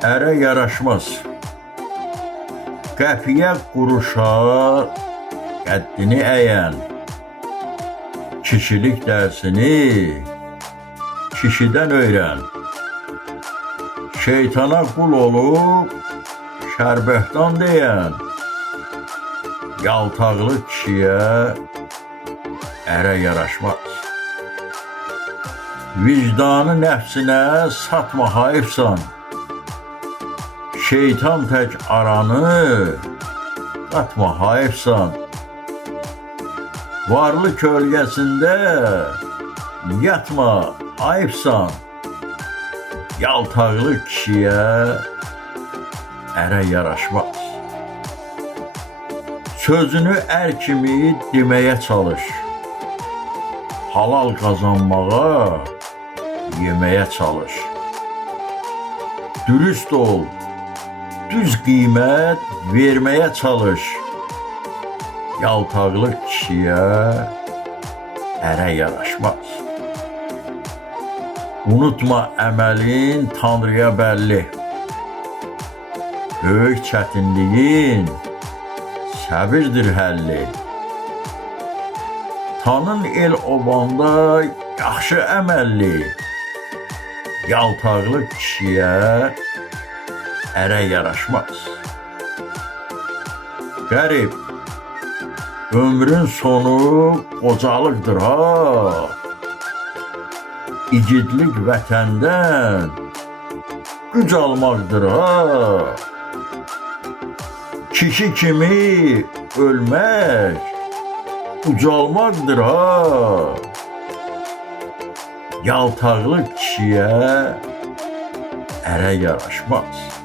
ərə yaraşmaz. Qəfiyə quruşa qəddini əyən, kişilik dərsini kişidən öyrən. Şeytana qul olub şərbəhtan deyən, yaltaqlı kişiyə ərə yaraşmaz. Vicdanı nəfsinə satma hayıfsan, şeytan tək aranı qatma hayıfsan. Varlı kölgəsində yatma hayıfsan, yaltaqlı kişiyə ərə yaraşmaz. Sözünü ər kimi deməyə çalış, halal qazanmağa yeməyə çalış. Dürüst ol, düz qiymət verməyə çalış, yaltaqlı kişiyə ərə yaraşmaz. Unutma əməlin Tanrıya bəlli, böyük çətinliyin səbirdir həlli. Tanın el obanda yaxşı əməlli, yaltaqlı kişiyə ərə yaraşmaz. Qərib, ömrün sonu qocalıqdır ha. İgidlik vətəndən güc almaqdır ha. Kişi kimi ölmək ucalmaqdır ha. Yaltaqlı kişiyə ərə yaraşmaz.